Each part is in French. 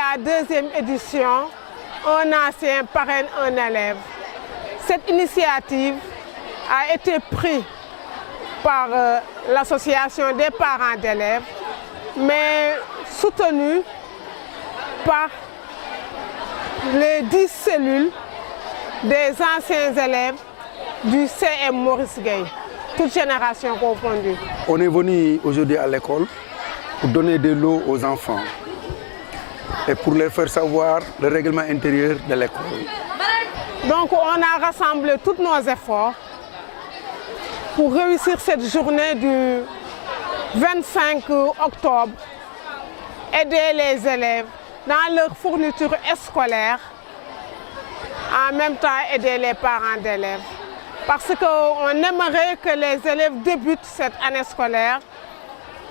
La deuxième édition, un ancien parraine un élève. Cette initiative a été prise par l'association des parents d'élèves, mais soutenue par les 10 cellules des anciens élèves du CM Maurice Gueye, toutes générations confondues. On est venu aujourd'hui à l'école pour donner de l'eau aux enfants et pour leur faire savoir le règlement intérieur de l'école. Donc on a rassemblé tous nos efforts pour réussir cette journée du 25 octobre, aider les élèves dans leur fourniture scolaire, en même temps aider les parents d'élèves. Parce qu'on aimerait que les élèves débutent cette année scolaire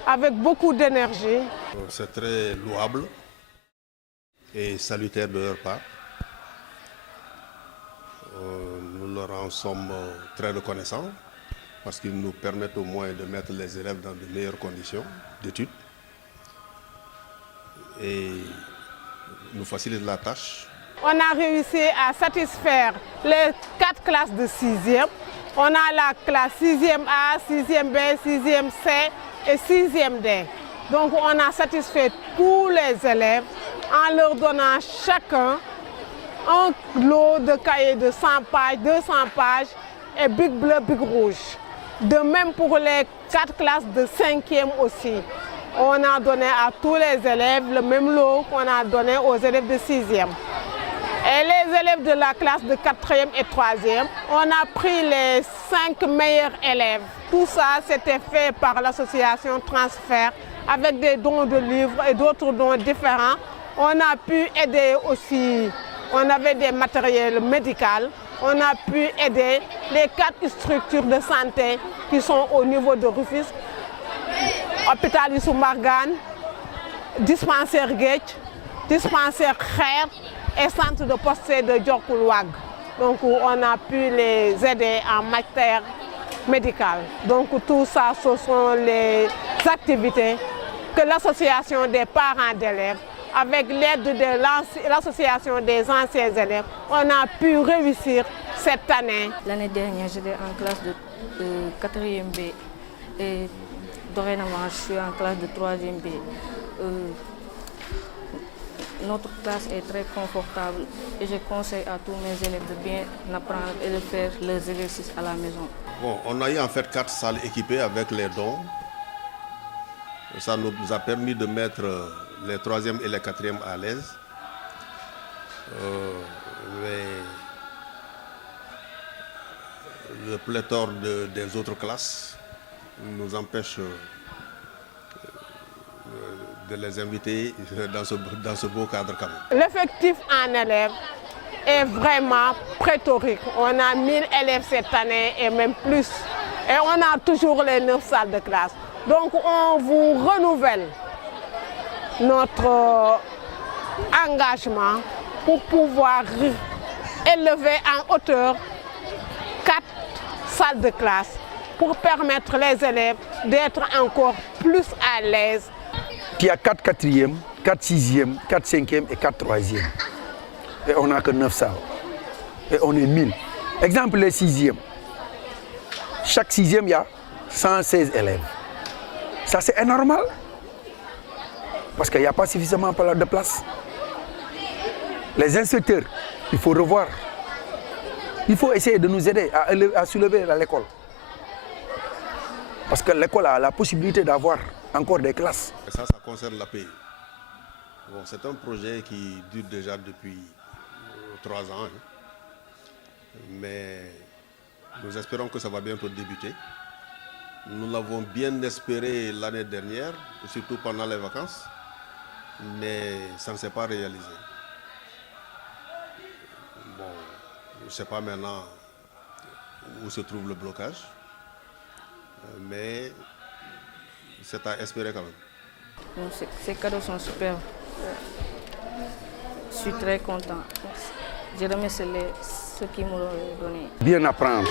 avec beaucoup d'énergie. C'est très louable et salutaire de leur part. Nous leur en sommes très reconnaissants parce qu'ils nous permettent au moins de mettre les élèves dans de meilleures conditions d'études et nous facilitent la tâche. On a réussi à satisfaire les 4 classes de 6e. On a la classe 6e A, 6e B, 6e C et 6e D. Donc on a satisfait tous les élèves en leur donnant chacun un lot de cahiers de 100 pages, 200 pages et Bic bleu, Bic rouge. De même pour les 4 classes de 5e aussi. On a donné à tous les élèves le même lot qu'on a donné aux élèves de 6e. Et les élèves de la classe de 4e et 3e, on a pris les 5 meilleurs élèves. Tout ça, c'était fait par l'association Transfert avec des dons de livres et d'autres dons différents. On a pu aider aussi, on avait des matériels médicaux. On a pu aider les 4 structures de santé qui sont au niveau de Rufisque. Hôpital Youssou Mbargane, dispensaire Guedj, dispensaire Kher et centre de poste de Diokoulwag. Donc on a pu les aider en matière médicale. Donc tout ça, ce sont les activités que l'association des parents d'élèves, avec l'aide de l'association des anciens élèves, on a pu réussir cette année. L'année dernière, j'étais en classe de 4e B et dorénavant, je suis en classe de 3e B. Notre classe est très confortable et je conseille à tous mes élèves de bien apprendre et de faire leurs exercices à la maison. Bon, on a eu en fait 4 salles équipées avec les dons. Ça nous a permis de mettre les 3e et les 4e à l'aise. Mais le pléthore des autres classes nous empêche de les inviter dans ce beau cadre quand même. L'effectif en élèves est vraiment pléthorique. On a 1000 élèves cette année et même plus. Et on a toujours les 9 salles de classe. Donc on vous renouvelle notre engagement pour pouvoir élever en hauteur 4 salles de classe pour permettre les élèves d'être encore plus à l'aise. Il y a 4 4e, 4 6e, 4 5e et 4 3e. Et on n'a que 9 salles. Et on est 1000. Exemple, les 6e. Chaque 6e, il y a 116 élèves. Ça, c'est anormal. Parce qu'il n'y a pas suffisamment de place. Les inspecteurs, il faut revoir. Il faut essayer de nous aider à soulever l'école. Parce que l'école a la possibilité d'avoir encore des classes. Et ça concerne l'API. Bon, c'est un projet qui dure déjà depuis 3 ans. Mais nous espérons que ça va bientôt débuter. Nous l'avons bien espéré l'année dernière, surtout pendant les vacances. Mais ça ne s'est pas réalisé. Bon, je ne sais pas maintenant où se trouve le blocage. Mais c'est à espérer quand même. Ces cadeaux sont super. Je suis très content. Je remercie ceux qui m'ont donné. Bien apprendre,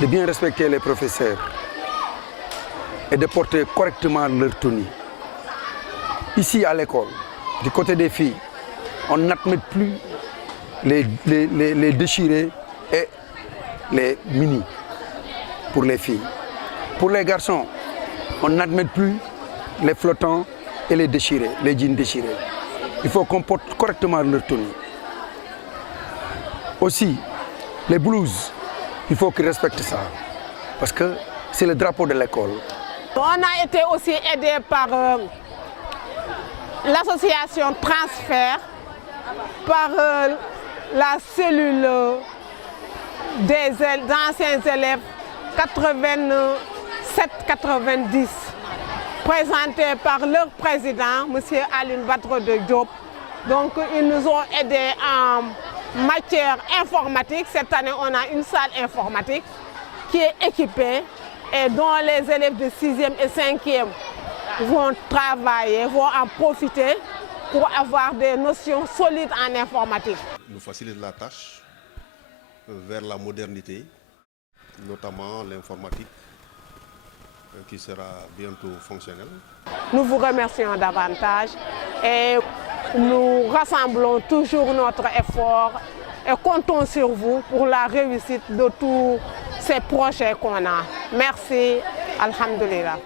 de bien respecter les professeurs et de porter correctement leur tenue. Ici à l'école, du côté des filles, on n'admet plus les déchirés et les mini pour les filles. Pour les garçons, on n'admet plus les flottants et les déchirés, les jeans déchirés. Il faut qu'on porte correctement leur tenue. Aussi, les blouses, il faut qu'ils respectent ça, parce que c'est le drapeau de l'école. On a été aussi aidé par l'association Transfert, par la cellule des anciens élèves 87-90, présentée par leur président, M. Aline Badro de Diop. Donc ils nous ont aidés en matière informatique. Cette année, on a une salle informatique qui est équipée et dont les élèves de 6e et 5e vont travailler, vont en profiter pour avoir des notions solides en informatique. Nous facilite la tâche vers la modernité, notamment l'informatique qui sera bientôt fonctionnelle. Nous vous remercions davantage et nous rassemblons toujours notre effort et comptons sur vous pour la réussite de tous ces projets qu'on a. Merci, alhamdulillah.